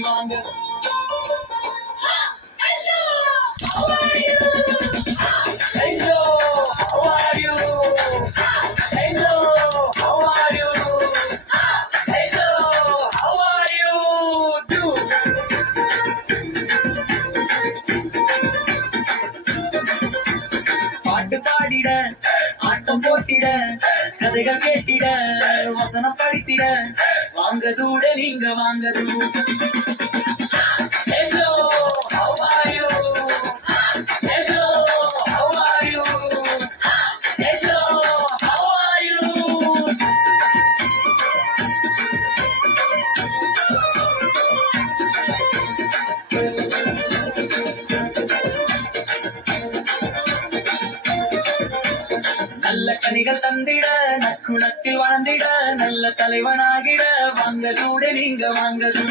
நோக்கி வாங்க. Hello, how are you? Hello, how are you? Hello, how are you? Do. பாட்டு பாடிட, ஆட்டம் போட்டிட, கதைகள் கேட்டிட, வசனம் படித்திட, வாங்க தூட நீங்க வாங்க தூ. Hello, how are you? Hello, how are you? Hello, how are you? நல்ல கனிகள் தந்திட, நற்குணத்தில் வாழ்ந்திட, நல்ல தலைவனாகிட, வாங்க தூட நீங்க வாங்க தூ.